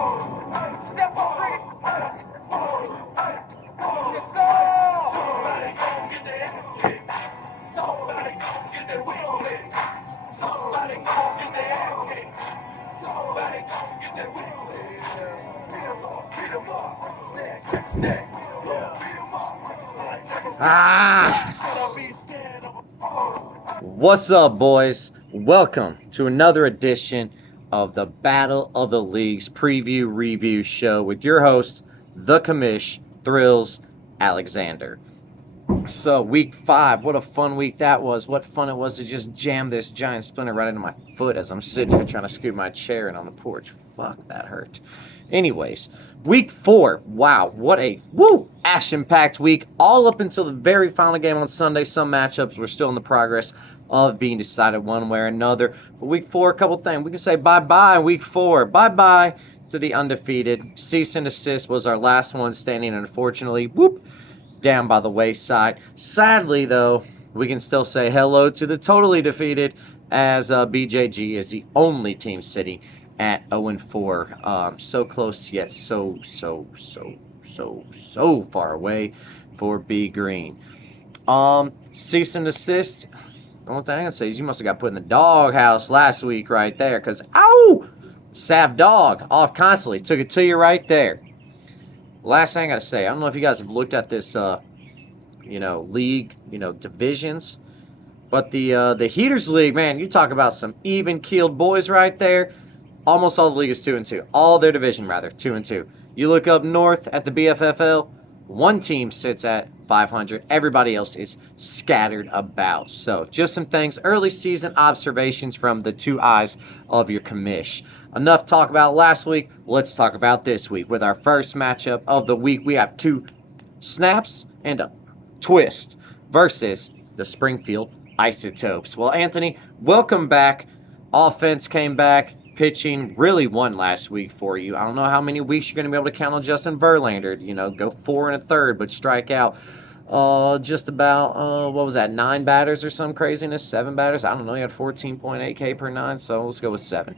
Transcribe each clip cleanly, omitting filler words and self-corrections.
Step on it. Yes, sir. Somebody gon' get their ass kicked. Somebody gon' get their wheel licked. Somebody gon' get their ass kicked. Somebody gon' get their wheel licked. Beat 'em up. Stack, stack. Beat 'em up. Ah! What's up, boys? Welcome to another edition of the Battle of the Leagues preview review show with your host, the Commish Thrills Alexander. So, week 5, what a fun week that was. What fun it was to just jam this giant splinter right into my foot as I'm sitting here trying to scoot my chair in on the porch. Fuck, that hurt. Anyways, week 4, wow, what a action-packed week. All up until the very final game on Sunday. Some matchups were still in the progress of being decided one way or another. But week 4, a couple things. We can say bye-bye week 4. Bye-bye to the undefeated. Cease and desist was our last one standing, and unfortunately, down by the wayside. Sadly, though, we can still say hello to the totally defeated, as BJG is the only team sitting at 0-4. So close, yet so far away for B Green. Cease and desist. The only thing I can say is you must have got put in the doghouse last week right there, because, Sav Dog off constantly. Took it to you right there. Last thing I gotta say, I don't know if you guys have looked at this, league, divisions, but the Heaters League, man, you talk about some even-keeled boys right there. Almost all the league is 2-2. All their division, rather, 2-2. You look up north at the BFFL, one team sits at 500. Everybody else is scattered about. So, just some things, early season observations from the two eyes of your commish. Enough talk about last week. Let's talk about this week. With our first matchup of the week, we have two snaps and a twist versus the Springfield Isotopes. Well, Anthony, welcome back. Offense came back. Pitching really won last week for you. I don't know how many weeks you're going to be able to count on Justin Verlander. Go 4 1/3, but strike out just about, 9 batters or some craziness? 7 batters? I don't know. He had 14.8 K per 9, so let's go with 7.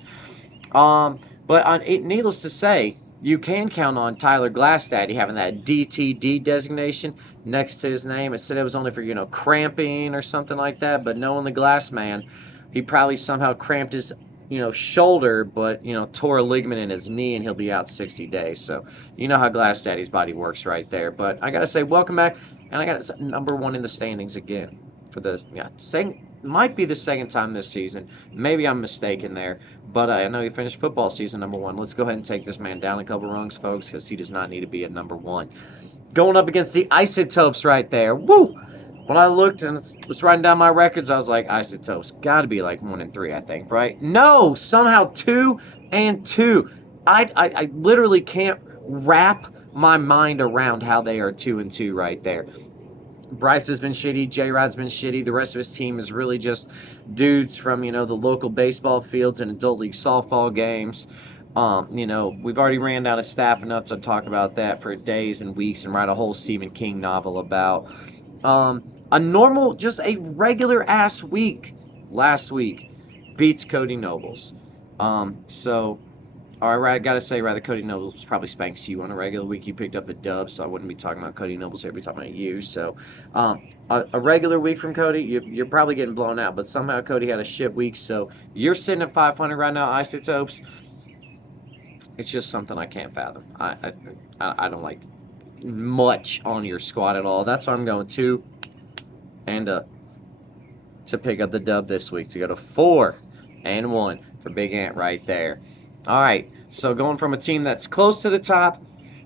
Needless to say, you can count on Tyler Glasdaddy having that DTD designation next to his name. It said it was only for, cramping or something like that, but knowing the Glass Man, he probably somehow cramped his, shoulder, but, tore a ligament in his knee, and he'll be out 60 days. So, you know how Glasdaddy's body works right there. But I got to say, welcome back, and I got to say, number 1 in the standings again for the, might be the second time this season. Maybe I'm mistaken there, but I know he finished football season number 1. Let's go ahead and take this man down a couple rungs, folks, because he does not need to be at number 1. Going up against the Isotopes right there. Woo! When I looked and was writing down my records, I was like, Isotopes, got to be like 1-3, I think, right? No! Somehow 2-2. I literally can't wrap my mind around how they are 2-2 right there. Bryce has been shitty. J-Rod's been shitty. The rest of his team is really just dudes from, the local baseball fields and adult league softball games. We've already ran down a staff enough to talk about that for days and weeks and write a whole Stephen King novel about. A normal, just a regular-ass week last week beats Cody Nobles. I gotta say, rather, Cody Nobles probably spanks you on a regular week. You picked up a dub, so I wouldn't be talking about Cody Nobles here. I'd be talking about you. So, a regular week from Cody, you're probably getting blown out, but somehow Cody had a shit week, so you're sitting at 500 right now, Isotopes. It's just something I can't fathom. I don't like much on your squad at all. That's why I'm going 2 and to pick up the dub this week, to go to 4-1 for Big Ant right there. All right, so going from a team that's close to the top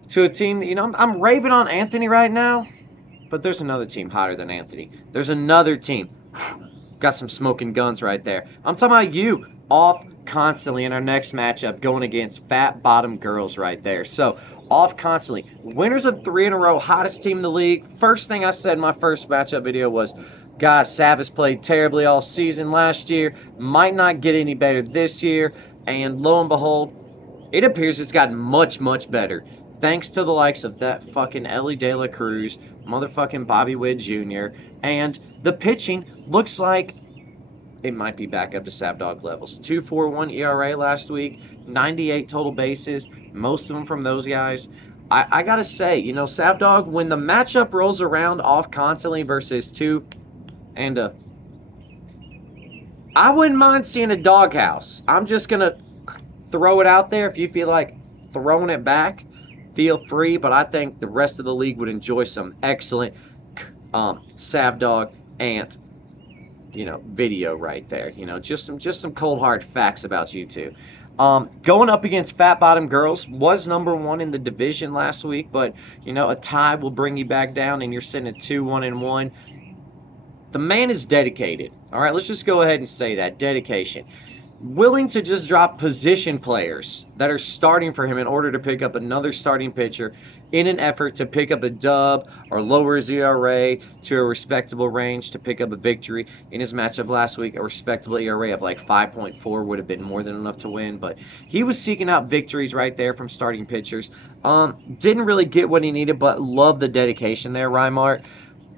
to a team that, I'm raving on Anthony right now, but there's another team hotter than Anthony. There's another team. Got some smoking guns right there. I'm talking about you, off constantly in our next matchup, going against Fat Bottom Girls right there. So, off constantly. Winners of 3 in a row, hottest team in the league. First thing I said in my first matchup video was, guys, Sav has played terribly all season last year. Might not get any better this year. And lo and behold, it appears it's gotten much, much better. Thanks to the likes of that fucking Ellie De La Cruz, motherfucking Bobby Witt Jr., and the pitching looks like it might be back up to Savdog levels. 2.41 ERA last week, 98 total bases, most of them from those guys. I gotta say, Savdog, when the matchup rolls around off constantly versus two and I wouldn't mind seeing a doghouse. I'm just gonna throw it out there. If you feel like throwing it back, feel free. But I think the rest of the league would enjoy some excellent Savdog Ant video right there. Just some cold hard facts about you two. Going up against Fat Bottom Girls was number one in the division last week, but a tie will bring you back down, and you're sitting at 2-1-1. The man is dedicated. All right, let's just go ahead and say that dedication. Willing to just drop position players that are starting for him in order to pick up another starting pitcher in an effort to pick up a dub or lower his ERA to a respectable range to pick up a victory. In his matchup last week, a respectable ERA of like 5.4 would have been more than enough to win, but he was seeking out victories right there from starting pitchers. Didn't really get what he needed, but loved the dedication there, Rymart.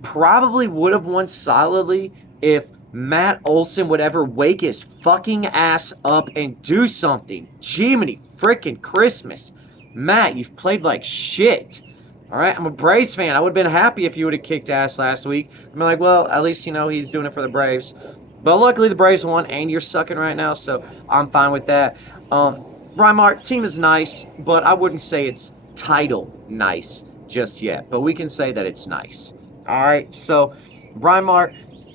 Probably would have won solidly if Matt Olson would ever wake his fucking ass up and do something. Jiminy freaking Christmas. Matt, you've played like shit. All right, I'm a Braves fan. I would have been happy if you would have kicked ass last week. I'm like, well, at least, he's doing it for the Braves. But luckily the Braves won, and you're sucking right now, so I'm fine with that. Rymart, team is nice, but I wouldn't say it's title nice just yet. But we can say that it's nice. All right, so Rymart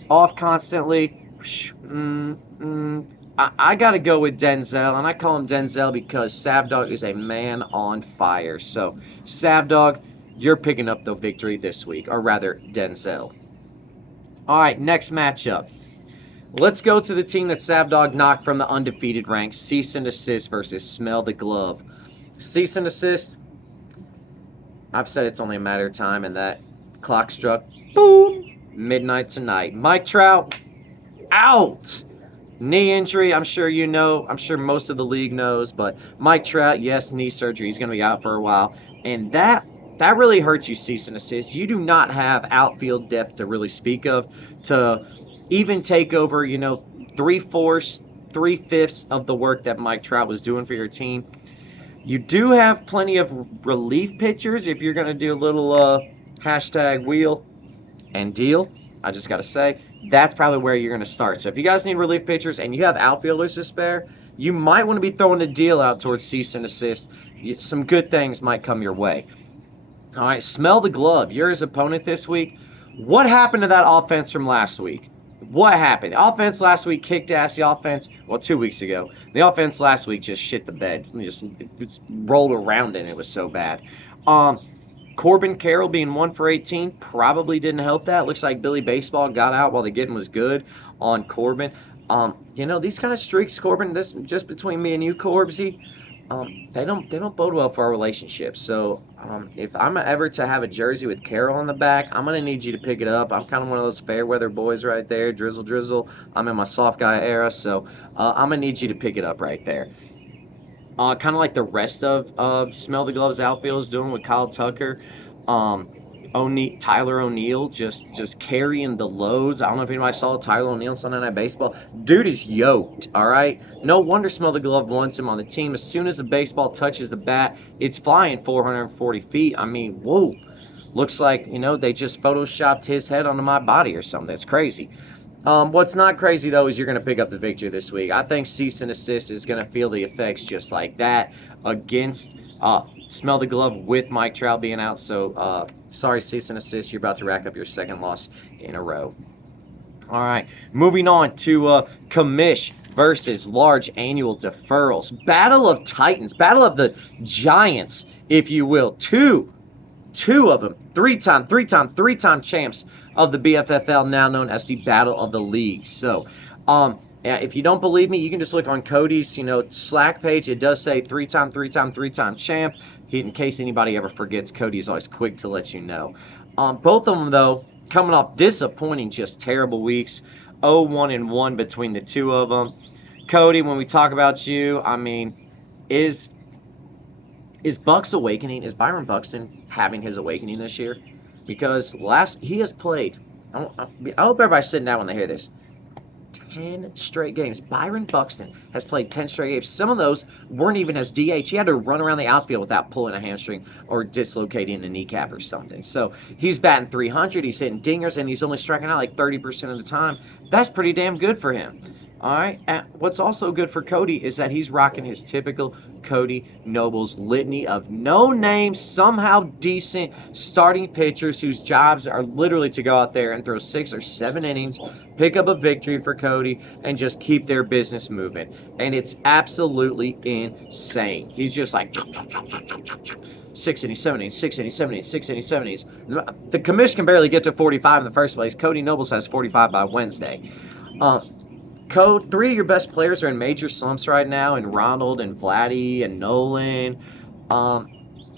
off constantly. I got to go with Denzel, and I call him Denzel because Savdog is a man on fire. So, Savdog, you're picking up the victory this week, or rather, Denzel. All right, next matchup. Let's go to the team that Savdog knocked from the undefeated ranks, Cease and Desist versus Smell the Glove. Cease and Desist, I've said it's only a matter of time, and that clock struck, boom, midnight tonight. Mike Trout, out. Knee injury, I'm sure you know. I'm sure most of the league knows. But Mike Trout, yes, knee surgery. He's going to be out for a while. And that really hurts you, Cease and Desist. You do not have outfield depth to really speak of to even take over, 3/4, 3/5 of the work that Mike Trout was doing for your team. You do have plenty of relief pitchers if you're going to do a little hashtag wheel and deal. I just got to say, that's probably where you're going to start. So if you guys need relief pitchers and you have outfielders to spare, you might want to be throwing a deal out towards Cease and Desist. Some good things might come your way. All right, Smell the Glove. You're his opponent this week. What happened to that offense from last week? What happened? The offense last week kicked ass. The offense, 2 weeks ago, the offense last week just shit the bed. Just rolled around in it. It was so bad. Corbin Carroll being 1 for 18 probably didn't help that. Looks like Billy Baseball got out while the getting was good on Corbin. These kind of streaks, Corbin, this just between me and you, Corbsy, they don't bode well for our relationship. So if I'm ever to have a jersey with Carroll on the back, I'm going to need you to pick it up. I'm kind of one of those fair weather boys right there, drizzle. I'm in my soft guy era, so I'm going to need you to pick it up right there. Kind of like the rest of Smell the Gloves outfield is doing with Kyle Tucker. Tyler O'Neill just carrying the loads. I don't know if anybody saw Tyler O'Neill Sunday Night Baseball. Dude is yoked, all right? No wonder Smell the Glove wants him on the team. As soon as the baseball touches the bat, it's flying 440 feet. I mean, whoa. Looks like, they just photoshopped his head onto my body or something. It's crazy. What's not crazy, though, is you're going to pick up the victory this week. I think Cease and Desist is going to feel the effects just like that against Smell the Glove with Mike Trout being out. So, sorry, Cease and Desist. You're about to rack up your second loss in a row. All right, moving on to Commish versus Large Annual Deferrals. Battle of Titans. Battle of the Giants, if you will. Two of them, three-time champs of the BFFL, now known as the Battle of the League. So, if you don't believe me, you can just look on Cody's, Slack page. It does say three-time champ. In case anybody ever forgets, Cody is always quick to let you know. Both of them, though, coming off disappointing, just terrible weeks. 0-1-1 between the two of them. Cody, when we talk about you, I mean, is Buck's awakening? Is Byron Buxton having his awakening this year? Because he has played, I hope everybody's sitting down when they hear this, 10 straight games. Byron Buxton has played 10 straight games. Some of those weren't even as DH. He had to run around the outfield without pulling a hamstring or dislocating a kneecap or something. So he's batting 300, he's hitting dingers, and he's only striking out like 30% of the time. That's pretty damn good for him. All right. And what's also good for Cody is that he's rocking his typical Cody Nobles litany of no-name, somehow decent starting pitchers whose jobs are literally to go out there and throw 6 or 7 innings, pick up a victory for Cody, and just keep their business moving. And it's absolutely insane. He's just like 6 innings, 7 innings, 6 innings, 7 innings, 6 innings, 7 innings. The commission can barely get to 45 in the first place. Cody Nobles has 45 by Wednesday. Code, 3 of your best players are in major slumps right now, and Ronald and Vladdy and Nolan.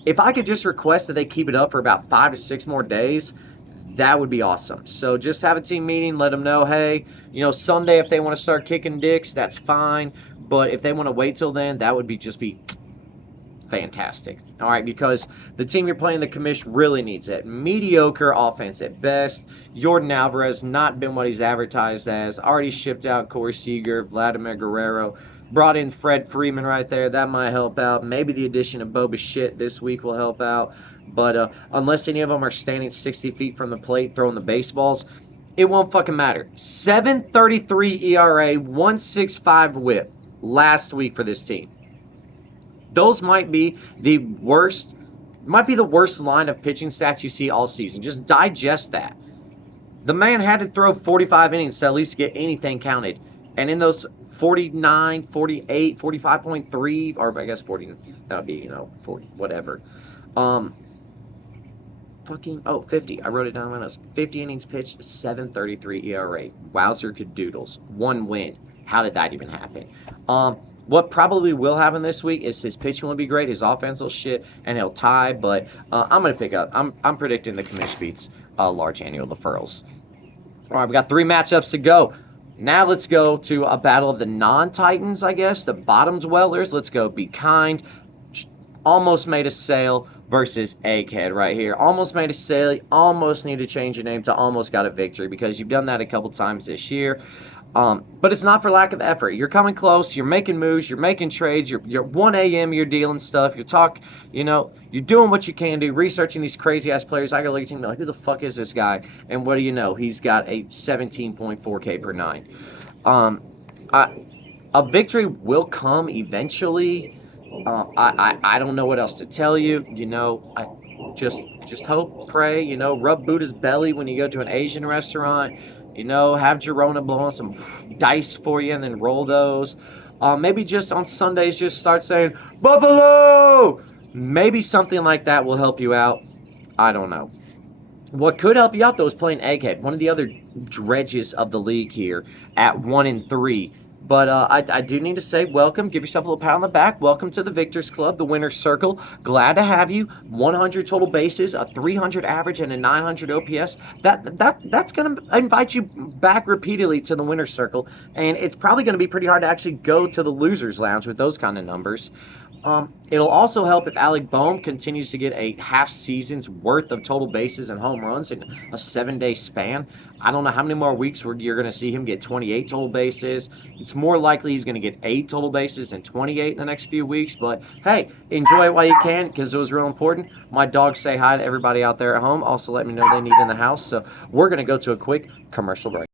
If I could just request that they keep it up for about 5 to 6 more days, that would be awesome. So just have a team meeting, let them know, hey, Sunday if they want to start kicking dicks, that's fine. But if they want to wait till then, that would just be fantastic. All right, because the team you're playing, the commission, really needs it. Mediocre offense at best. Jordan Alvarez not been what he's advertised as. Already shipped out Corey Seager, Vladimir Guerrero. Brought in Fred Freeman right there. That might help out. Maybe the addition of Bo Bichette this week will help out. But unless any of them are standing 60 feet from the plate throwing the baseballs, it won't fucking matter. 7.33 ERA, 1.65 whip last week for this team. Those might be the worst line of pitching stats you see all season. Just digest that. The man had to throw 45 innings to at least get anything counted. And in those 49, 48, 45.3, or I guess 40, that would be, 40, whatever. 50. I wrote it down on my notes. 50 innings pitched, 7.33 ERA. Wowzer cadoodles. 1 win. How did that even happen? What probably will happen this week is his pitching will be great, his offense will shit, and he'll tie. But I'm going to pick up. I'm predicting the commission beats large annual deferrals. All right, we got 3 matchups to go. Now let's go to a battle of the non-Titans, I guess, the bottom dwellers. Let's go Be Kind. Almost Made a Sale versus Egghead right here. Almost Made a Sale. You almost need to change your name to Almost Got a Victory because you've done that a couple times this year. But it's not for lack of effort. You're coming close. You're making moves. You're making trades. You're 1 a.m. You're dealing stuff. You're doing what you can do, researching these crazy-ass players. I got to look at you and be like, who the fuck is this guy? And what do you know? He's got a 17.4K per 9. A victory will come eventually. I don't know what else to tell you. I just hope, pray, rub Buddha's belly when you go to an Asian restaurant. Have Girona blow on some dice for you and then roll those. Maybe just on Sundays, just start saying, Buffalo! Maybe something like that will help you out. I don't know. What could help you out, though, is playing Egghead, one of the other dredges of the league here at 1-3. But I do need to say welcome. Give yourself a little pat on the back. Welcome to the Victors Club, the Winner's Circle. Glad to have you. 100 total bases, a 300 average, and a 900 OPS. That's going to invite you back repeatedly to the Winner's Circle. And it's probably going to be pretty hard to actually go to the Loser's Lounge with those kind of numbers. It'll also help if Alec Bohm continues to get a half season's worth of total bases and home runs in a 7-day span. I don't know how many more weeks where you're going to see him get 28 total bases. It's more likely he's going to get 8 total bases than 28 in the next few weeks. But, hey, enjoy it while you can because it was real important. My dogs say hi to everybody out there at home. Also let me know they need in the house. So we're going to go to a quick commercial break.